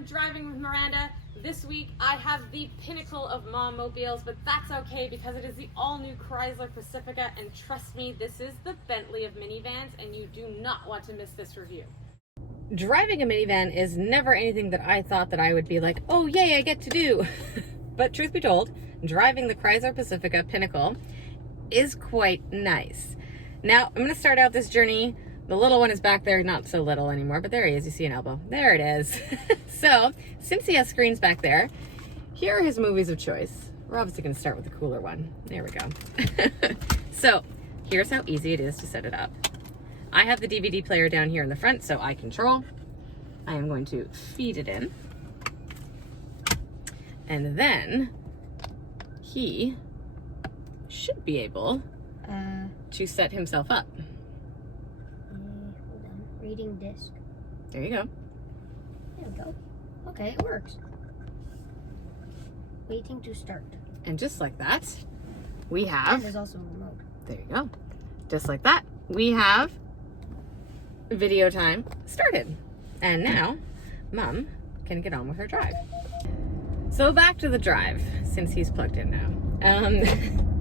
everyone, driving with Miranda. This week I have the pinnacle of mom mobiles, but that's okay because it is the all-new Chrysler Pacifica, and trust me, this is the Bentley of minivans, and you do not want to miss this review. Driving a minivan is never anything that I thought that I would be like, oh yay, I get to do. But truth be told, driving the Chrysler Pacifica Pinnacle is quite nice. Now, I'm going to start out this journey. The little one is back there, not so little anymore, but there he is. You see an elbow. There it is. So, since he has screens back there, here are his movies of choice. We're obviously going to start with the cooler one. There we go. So, here's how easy it is to set it up. I have the DVD player down here in the front, so I control. I am going to feed it in. And then, he should be able to set himself up. Hold on. Reading disc. There you go. There we go. Okay, it works. Waiting to start. And just like that, we have... And there's also a remote. There you go. Just like that, we have video time started. And now, Mom can get on with her drive. So back to the drive, since he's plugged in now.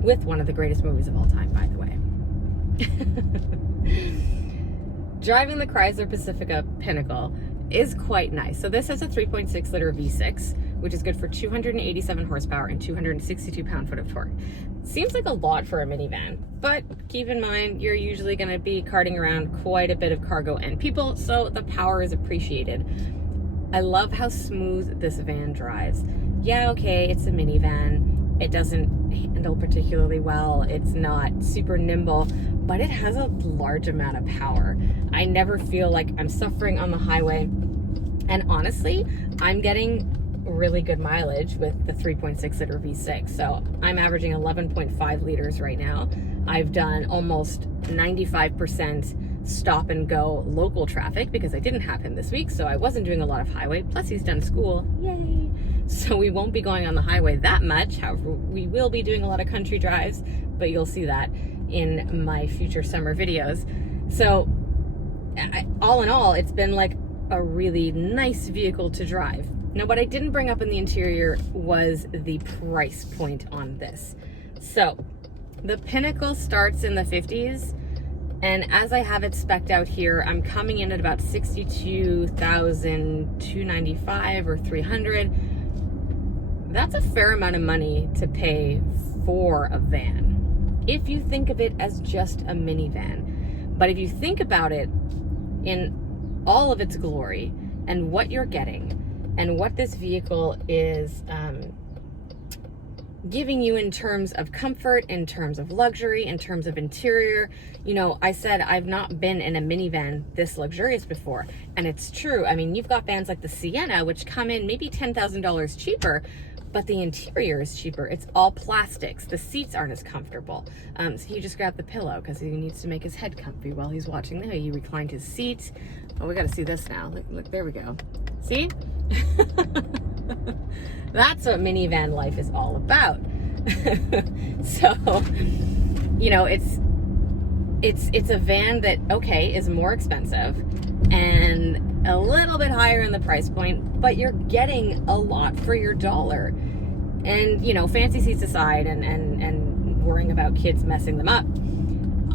With one of the greatest movies of all time, by the way. Driving the Chrysler Pacifica Pinnacle is quite nice. So this has a 3.6 liter V6, which is good for 287 horsepower and 262 pound-foot of torque. Seems like a lot for a minivan, but keep in mind you're usually going to be carting around quite a bit of cargo and people, so the power is appreciated. I love how smooth this van drives. Yeah, okay, it's a minivan. It doesn't handle particularly well. It's not super nimble, but it has a large amount of power. I never feel like I'm suffering on the highway. And honestly, I'm getting really good mileage with the 3.6 liter V6. So I'm averaging 11.5 liters right now. I've done almost 95% stop and go local traffic because I didn't have him this week. So I wasn't doing a lot of highway. Plus he's done school. Yay. So we won't be going on the highway that much. However, we will be doing a lot of country drives, but you'll see that in my future summer videos. So all in all, it's been like a really nice vehicle to drive. Now, what I didn't bring up in the interior was the price point on this. So the Pinnacle starts in the 50s. And as I have it spec'd out here, I'm coming in at about $62,295 or $300. That's a fair amount of money to pay for a van, if you think of it as just a minivan. But if you think about it in all of its glory and what you're getting and what this vehicle is giving you in terms of comfort, in terms of luxury, in terms of interior. You know, I said I've not been in a minivan this luxurious before, and it's true. I mean, you've got vans like the Sienna, which come in maybe $10,000 cheaper, but the interior is cheaper. It's all plastics. The seats aren't as comfortable. So he just grabbed the pillow because he needs to make his head comfy while he's watching the way he reclined his seat. Oh, we got to see this now. Look, there we go. See? That's what minivan life is all about. So, you know, it's a van that, okay, is more expensive and a little bit higher in the price point, but you're getting a lot for your dollar. And, you know, fancy seats aside and worrying about kids messing them up,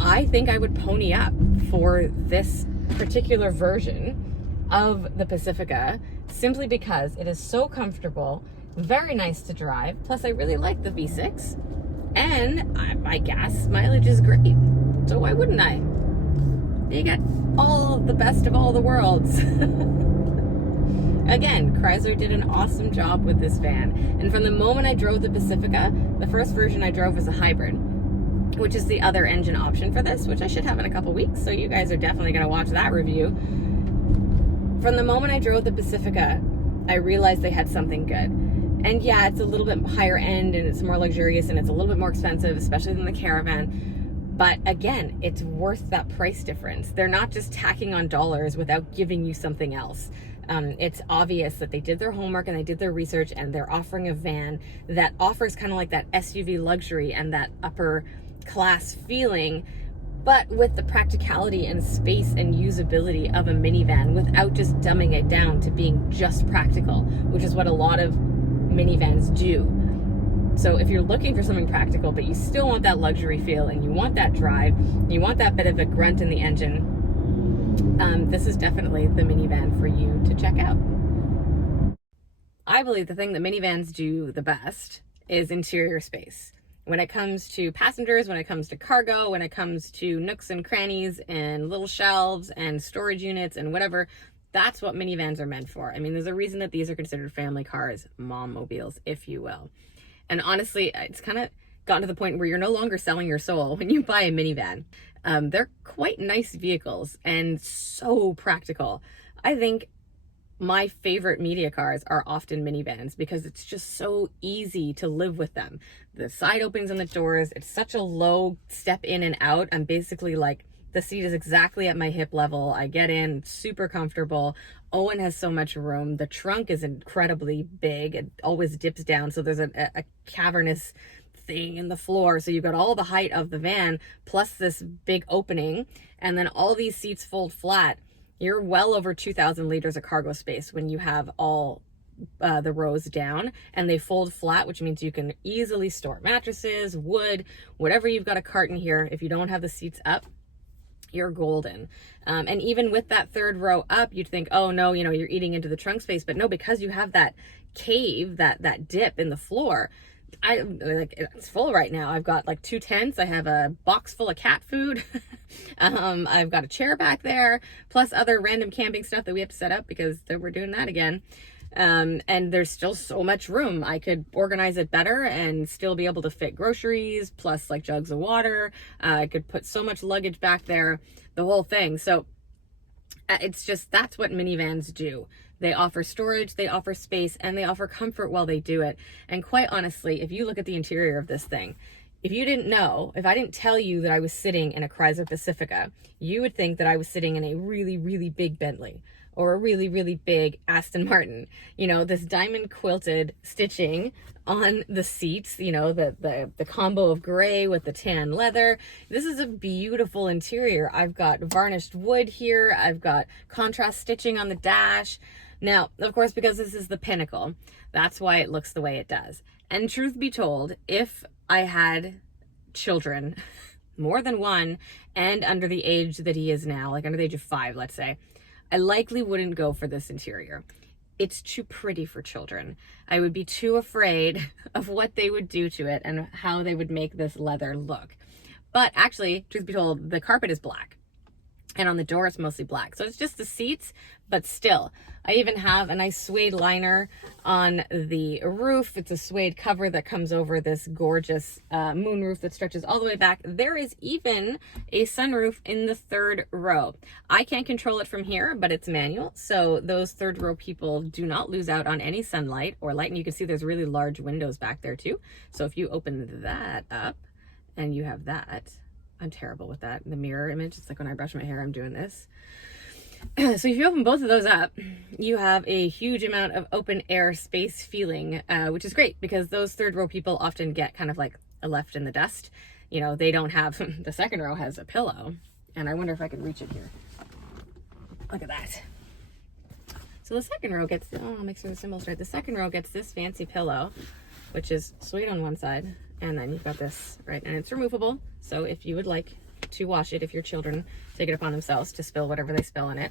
I think I would pony up for this particular version of the Pacifica simply because it is so comfortable, very nice to drive. Plus, I really like the V6, and my gas mileage is great. So why wouldn't I? You get all the best of all the worlds. Again, Chrysler did an awesome job with this van. And from the moment I drove the Pacifica, the first version I drove was a hybrid, which is the other engine option for this, which I should have in a couple weeks. So you guys are definitely going to watch that review. From the moment I drove the Pacifica, I realized they had something good. And yeah, it's a little bit higher end and it's more luxurious and it's a little bit more expensive, especially than the Caravan. But again, it's worth that price difference. They're not just tacking on dollars without giving you something else. It's obvious that they did their homework and they did their research, and they're offering a van that offers kind of like that SUV luxury and that upper class feeling but with the practicality and space and usability of a minivan without just dumbing it down to being just practical, which is what a lot of minivans do. So if you're looking for something practical, but you still want that luxury feel and you want that drive, you want that bit of a grunt in the engine, this is definitely the minivan for you to check out. I believe the thing that minivans do the best is interior space. When it comes to passengers, when it comes to cargo, when it comes to nooks and crannies and little shelves and storage units and whatever, that's what minivans are meant for. I mean, there's a reason that these are considered family cars, mom-mobiles, if you will. And honestly, it's kind of gotten to the point where you're no longer selling your soul when you buy a minivan. They're quite nice vehicles and so practical. I think my favorite media cars are often minivans because it's just so easy to live with them. The side openings on the doors, it's such a low step in and out. I'm basically like, the seat is exactly at my hip level. I get in, super comfortable. Owen has so much room. The trunk is incredibly big. It always dips down, so there's a cavernous thing in the floor. So you've got all the height of the van, plus this big opening, and then all these seats fold flat. You're well over 2,000 liters of cargo space when you have all the rows down, and they fold flat, which means you can easily store mattresses, wood, whatever you've got a cart in here. If you don't have the seats up, you're golden. And even with that third row up, you'd think, oh no, you know, you're eating into the trunk space, but no, because you have that cave, that dip in the floor, it's full right now. I've got like 2 tents. I have a box full of cat food. I've got a chair back there, plus other random camping stuff that we have to set up because we're doing that again. And there's still so much room. I could organize it better and still be able to fit groceries, plus like jugs of water. I could put so much luggage back there, the whole thing. So it's just, that's what minivans do. They offer storage, they offer space, and they offer comfort while they do it. And quite honestly, if you look at the interior of this thing, if you didn't know, if I didn't tell you that I was sitting in a Chrysler Pacifica, you would think that I was sitting in a really, really big Bentley or a really, really big Aston Martin. You know, this diamond quilted stitching on the seats, you know, the combo of gray with the tan leather. This is a beautiful interior. I've got varnished wood here. I've got contrast stitching on the dash. Now, of course, because this is the Pinnacle, that's why it looks the way it does. And truth be told, if I had children, more than one, and under the age that he is now, like under the age of 5, let's say, I likely wouldn't go for this interior. It's too pretty for children. I would be too afraid of what they would do to it and how they would make this leather look. But actually, truth be told, the carpet is black. And on the door, it's mostly black. So it's just the seats, but still. I even have a nice suede liner on the roof. It's a suede cover that comes over this gorgeous moonroof that stretches all the way back. There is even a sunroof in the 3rd row. I can't control it from here, but it's manual. So those 3rd row people do not lose out on any sunlight or light. And you can see there's really large windows back there too. So if you open that up and you have that, I'm terrible with that. The mirror image, it's like when I brush my hair, I'm doing this. So if you open both of those up, you have a huge amount of open air space feeling, which is great because those 3rd row people often get kind of like left in the dust. You know, they don't have, the 2nd row has a pillow, and I wonder if I could reach it here. Look at that. So the 2nd row gets, oh, I'll make sure the symbol's right. The 2nd row gets this fancy pillow, which is sweet on one side, and then you've got this, right, and it's removable. So if you would like to wash it, if your children take it upon themselves to spill whatever they spill in it.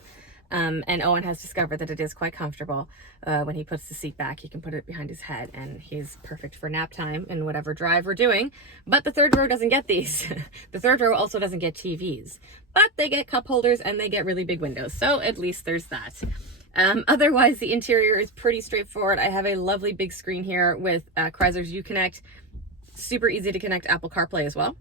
And Owen has discovered that it is quite comfortable. When he puts the seat back, he can put it behind his head, and he's perfect for nap time and whatever drive we're doing. But the 3rd row doesn't get these. The 3rd row also doesn't get TVs, but they get cup holders and they get really big windows. So at least there's that. Otherwise, the interior is pretty straightforward. I have a lovely big screen here with Chrysler's Uconnect. Super easy to connect Apple CarPlay as well.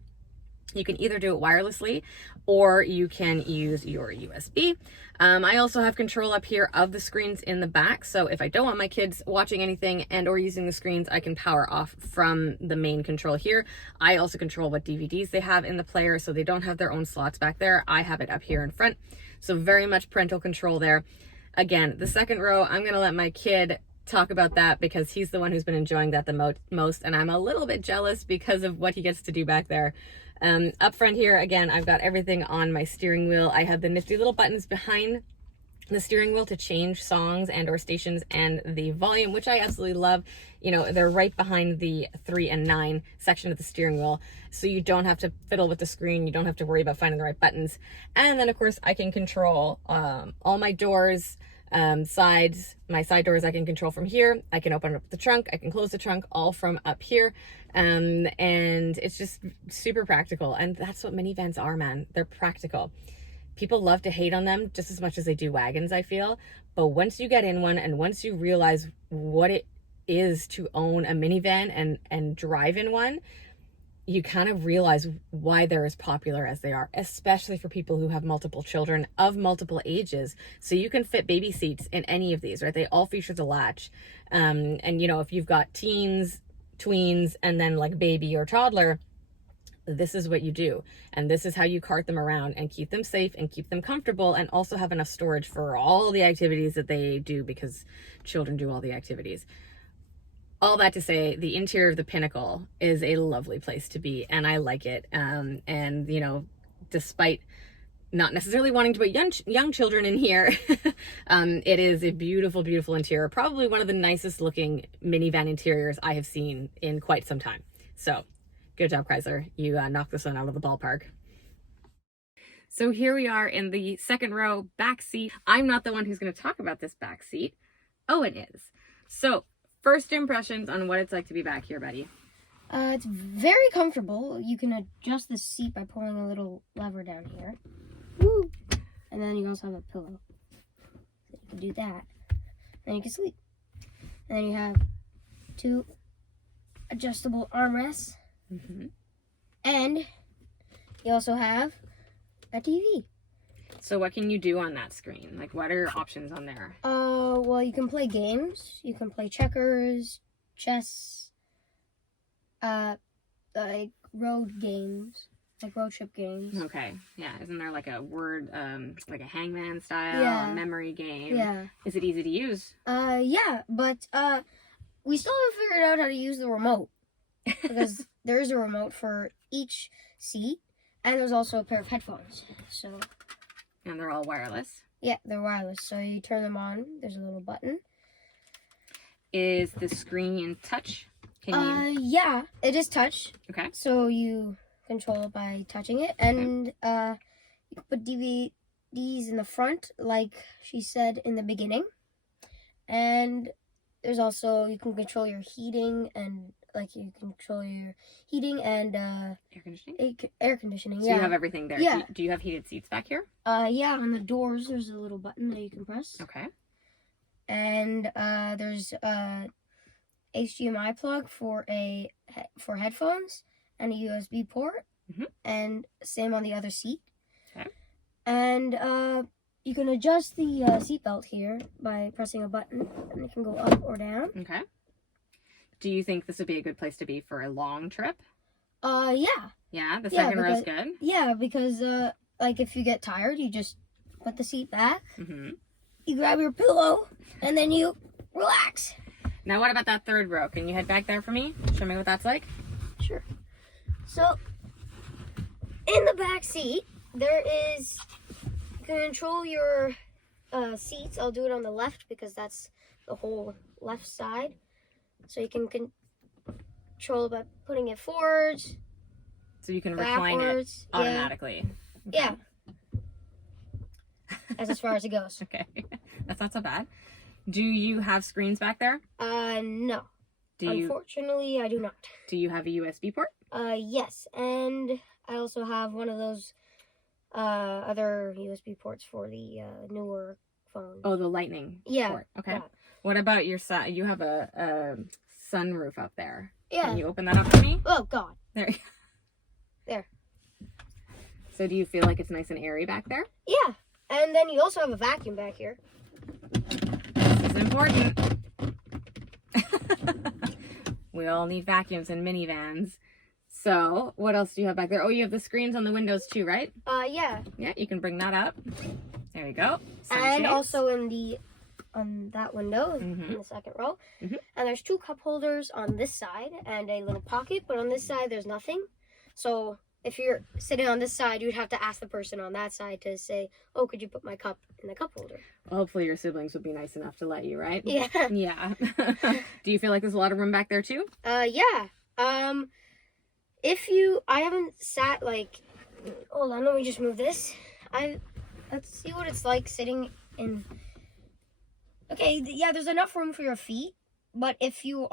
You can either do it wirelessly or you can use your USB. I also have control up here of the screens in the back. So if I don't want my kids watching anything and or using the screens, I can power off from the main control here. I also control what DVDs they have in the player, so they don't have their own slots back there. I have it up here in front. So very much parental control there. Again, the 2nd row, I'm going to let my kid talk about that because he's the one who's been enjoying that the most, and I'm a little bit jealous because of what he gets to do back there. Up front here, again, I've got everything on my steering wheel. I have the nifty little buttons behind the steering wheel to change songs and or stations and the volume, which I absolutely love. You know, they're right behind the 3 and 9 section of the steering wheel, so you don't have to fiddle with the screen, you don't have to worry about finding the right buttons. And then of course I can control all my doors, sides, my side doors I can control from here. I can open up the trunk, I can close the trunk all from up here. And it's just super practical, and that's what minivans are, man. They're practical. People love to hate on them just as much as they do wagons, I feel. But once you get in one and once you realize what it is to own a minivan and drive in one, you kind of realize why they're as popular as they are, especially for people who have multiple children of multiple ages. So you can fit baby seats in any of these, right? They all feature the latch. And you know, if you've got teens, tweens, and then like baby or toddler, this is what you do, and this is how you cart them around and keep them safe and keep them comfortable, and also have enough storage for all the activities that they do, because children do all the activities. All that to say, the interior of the Pinnacle is a lovely place to be, and I like it. And you know, despite not necessarily wanting to put young children in here, it is a beautiful, beautiful interior. Probably one of the nicest looking minivan interiors I have seen in quite some time. So good job, Chrysler. You knocked this one out of the ballpark. So here we are in the second row, back seat. I'm not the one who's going to talk about this back seat. Owen is. So first impressions on what it's like to be back here, buddy. It's very comfortable. You can adjust the seat by pulling a little lever down here. Woo! And then you also have a pillow. So you can do that. Then you can sleep. And then you have 2 adjustable armrests. Mm-hmm. And you also have a TV. So what can you do on that screen? Like, what are your options on there? Well, you can play games. You can play checkers, chess, like road games, like road trip games. Okay, yeah. Isn't there like a word, like a hangman style, Yeah. a memory game? Yeah. Is it easy to use? Yeah, but we still haven't figured out how to use the remote, because there is a remote for each seat, and there's also a pair of headphones. So. And they're all wireless. Yeah, they're wireless. So you turn them on. There's a little button. Is the screen touch? Can you? Yeah, it is touch. Okay. So you control it by touching it, and you can put DVDs in the front, like she said in the beginning. And there's also, you can control your heating, and like you control your heating and Air conditioning. Air conditioning. So Yeah. you have everything there. Yeah. Do you have heated seats back here? Yeah. On the doors, there's a little button that you can press. Okay. And there's HDMI plug for headphones and a USB port, and same on the other seat. Okay. And you can adjust the seatbelt here by pressing a button, and it can go up or down. Okay. Do you think this would be a good place to be for a long trip? Yeah. Yeah, the second row is because- good. Yeah, because like if you get tired, you just put the seat back, you grab your pillow, and then you relax. Now, what about that third row? Can you head back there for me? Show me what that's like. Sure. So, in the back seat, there is, you can control your seats. I'll do it on the left because that's the whole left side. So you can control it by putting it forwards. So you can recline it backwards. automatically. Yeah. That's as far as it goes. Okay. That's not so bad. Do you have screens back there? No. Do you Unfortunately, I do not. do you have a USB port? Yes, and I also have one of those other USB ports for the newer phone. Oh, the lightning port. Okay. Yeah. What about your side? You have a sunroof up there. Yeah. Can you open that up for me? Oh, God. There. There. So do you feel like it's nice and airy back there? Yeah. And then you also have a vacuum back here. This is important. We all need vacuums in minivans. So what else do you have back there? Oh, you have the screens on the windows too, right? Yeah. Yeah, you can bring that up. There you go. And Sunshades. also in the on that window in the second row. And there's 2 cup holders on this side and a little pocket, but on this side there's nothing. So if you're sitting on this side, you'd have to ask the person on that side to say, oh, could you put my cup in the cup holder? Well, hopefully your siblings would be nice enough to let you, right? Yeah. Yeah. Do you feel like there's a lot of room back there too? Yeah. I haven't sat like, hold on, let me just move this. Let's see what it's like sitting in. Okay, yeah, there's enough room for your feet, but if your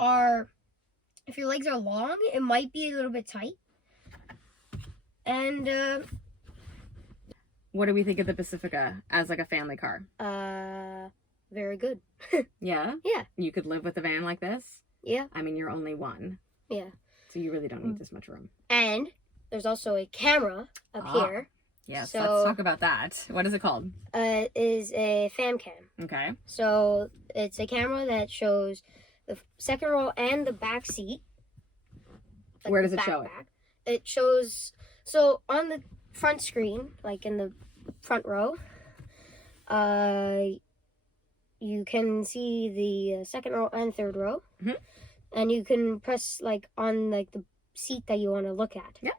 legs are long, it might be a little bit tight. And what do we think of the Pacifica as like a family car? Very good. Yeah? Yeah. You could live with a van like this? Yeah. I mean, you're only one. Yeah. So you really don't need this much room. And there's also a camera up here. Yes, so, let's talk about that. What is it called? It is a fam cam. Okay. So it's a camera that shows the second row and the back seat. Like where does it show it? It shows, so on the front screen, like in the front row, you can see the second row and third row. And you can press like on like the seat that you want to look at. Yeah.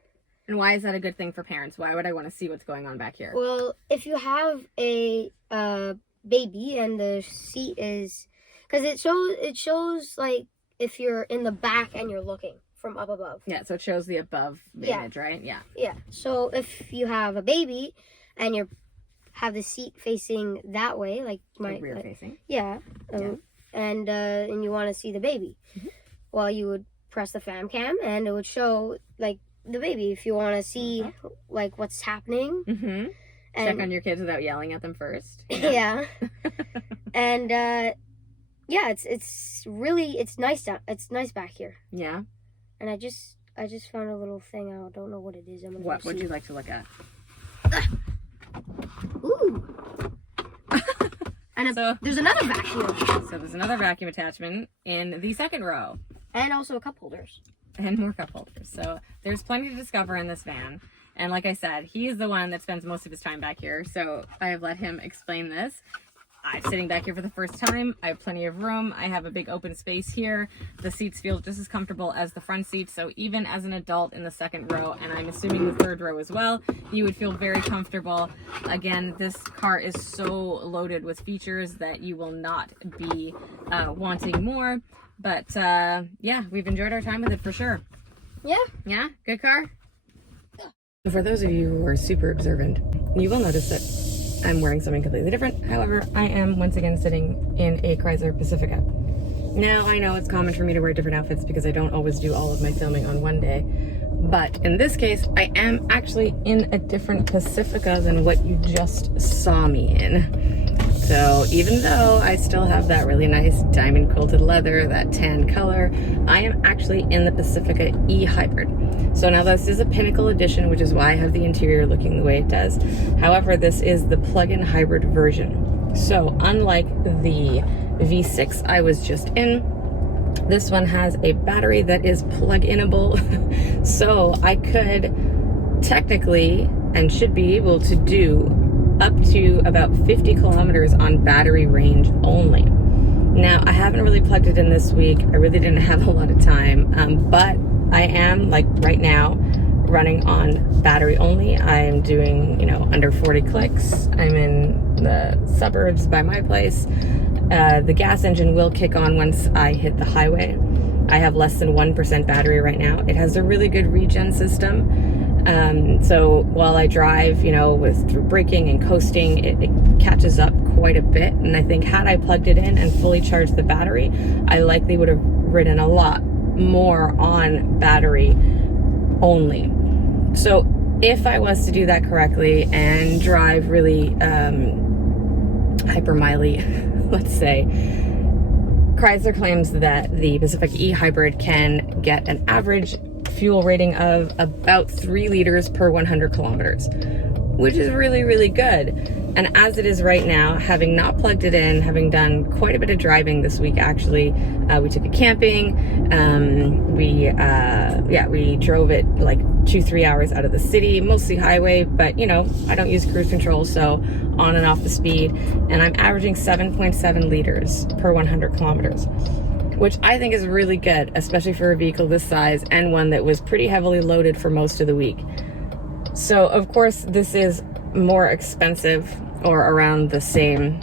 And why is that a good thing for parents? Why would I want to see what's going on back here? Well, if you have a baby and the seat is, because it shows like if you're in the back and you're looking from up above. Yeah, so it shows the above image, right? Yeah. Yeah. So if you have a baby and you have the seat facing that way, like rear facing. Yeah. And you want to see the baby, well, you would press the fam cam and it would show like the baby if you want to see like what's happening. And check on your kids without yelling at them first. Yeah. And yeah, it's nice it's nice back here. Yeah. And I just found a little thing. I don't know what it is. What would you like to look at? Ooh. And there's another vacuum. So there's another vacuum attachment in the second row. And also cup holders. And more cup holders. So there's plenty to discover in this van. And like I said, he is the one that spends most of his time back here. So I have let him explain this. I'm sitting back here for the first time. I have plenty of room. I have a big open space here. The seats feel just as comfortable as the front seats. So even as an adult in the second row, and I'm assuming the third row as well, you would feel very comfortable. Again, this car is so loaded with features that you will not be wanting more. But yeah, we've enjoyed our time with it for sure. Yeah. Yeah? Good car? For those of you who are super observant, you will notice that I'm wearing something completely different. However, I am once again sitting in a Chrysler Pacifica. Now, I know it's common for me to wear different outfits because I don't always do all of my filming on one day. But in this case, I am actually in a different Pacifica than what you just saw me in. So even though I still have that really nice diamond quilted leather, that tan color, I am actually in the Pacifica E-Hybrid. So now this is a Pinnacle edition, which is why I have the interior looking the way it does. However, this is the plug-in hybrid version. So unlike the V6 I was just in, this one has a battery that is plug-inable. So I could technically and should be able to do up to about 50 kilometers on battery range only. Now, I haven't really plugged it in this week. I really didn't have a lot of time, but I am, like right now, running on battery only. I'm doing, under 40 clicks. I'm in the suburbs by my place. The gas engine will kick on once I hit the highway. I have less than 1% battery right now. It has a really good regen system. So while I drive, through braking and coasting, it catches up quite a bit. And I think had I plugged it in and fully charged the battery, I likely would have ridden a lot more on battery only. So if I was to do that correctly and drive really hyper-miley, let's say, Chrysler claims that the Pacifica E-Hybrid can get an average fuel rating of about 3 liters per 100 kilometers, which is really, really good. And as it is right now, having not plugged it in, having done quite a bit of driving this week, actually, we took it camping. We drove it like 2-3 hours out of the city, mostly highway, but you know, I don't use cruise control, so on and off the speed. And I'm averaging 7.7 liters per 100 kilometers, which I think is really good, especially for a vehicle this size and one that was pretty heavily loaded for most of the week. So of course this is more expensive, or around the same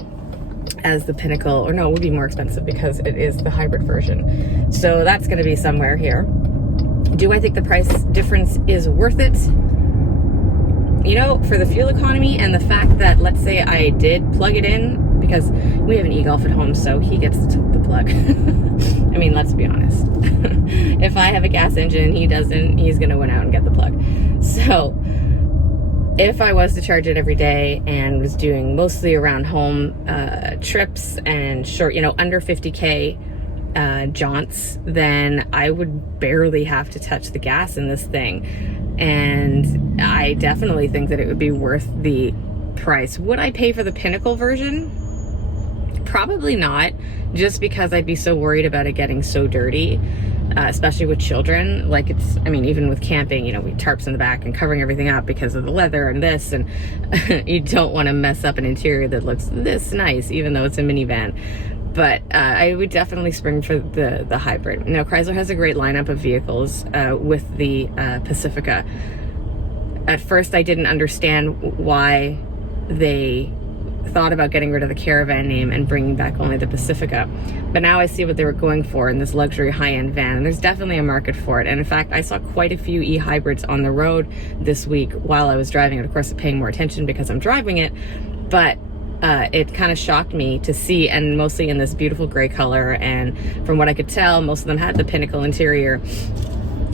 as the Pinnacle, or no, it would be more expensive because it is the hybrid version. So that's going to be somewhere here. Do I think the price difference is worth it? You know, for the fuel economy and the fact that, let's say I did plug it in, because we have an e-Golf at home, so he gets the plug. I mean, let's be honest. If I have a gas engine, he doesn't, he's going to win out and get the plug. So if I was to charge it every day and was doing mostly around home trips and short, you know, under 50K jaunts, then I would barely have to touch the gas in this thing. And I definitely think that it would be worth the price. Would I pay for the Pinnacle version? Probably not, just because I'd be so worried about it getting so dirty. Especially with children. Like, it's, I mean, even with camping, you know, we tarps in the back and covering everything up because of the leather and this, and you don't want to mess up an interior that looks this nice, even though it's a minivan. But I would definitely spring for the hybrid. Now, Chrysler has a great lineup of vehicles with the Pacifica. At first, I didn't understand why they thought about getting rid of the Caravan name and bringing back only the Pacifica, but now I see what they were going for in this luxury high-end van, and there's definitely a market for it. And in fact, I saw quite a few e-hybrids on the road this week while I was driving, and of course paying more attention because I'm driving it, but it kind of shocked me to see, and mostly in this beautiful gray color, and from what I could tell, most of them had the Pinnacle interior.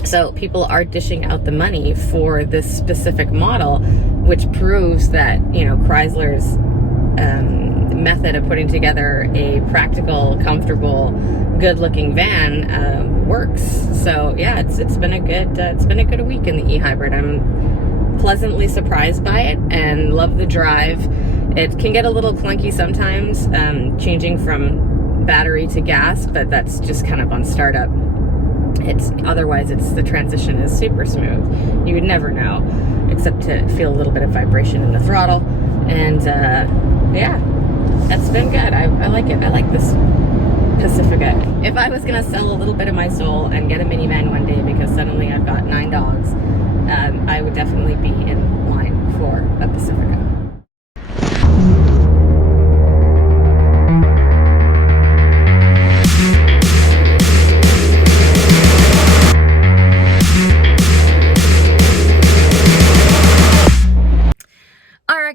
So people are dishing out the money for this specific model, which proves that, you know, Chrysler's method of putting together a practical, comfortable, good-looking van works. So yeah, it's been a good week in the e-hybrid. I'm pleasantly surprised by it and love the drive. It can get a little clunky sometimes, changing from battery to gas, but that's just kind of on startup. Otherwise the transition is super smooth. You would never know, except to feel a little bit of vibration in the throttle. And yeah, that's been good. I like it. I like this Pacifica. If I was gonna sell a little bit of my soul and get a minivan one day because suddenly I've got 9 dogs, I would definitely be in line for a Pacifica.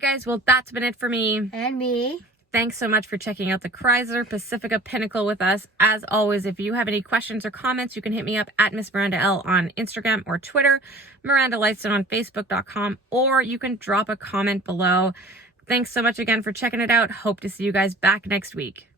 Guys, well, that's been it for me And me. Thanks so much for checking out the Chrysler Pacifica Pinnacle with us. As always, if you have any questions or comments, you can hit me up at Miss Miranda L on Instagram or Twitter, Miranda Lightston on Facebook.com, or you can drop a comment below. Thanks so much again for checking it out. Hope to see you guys back next week.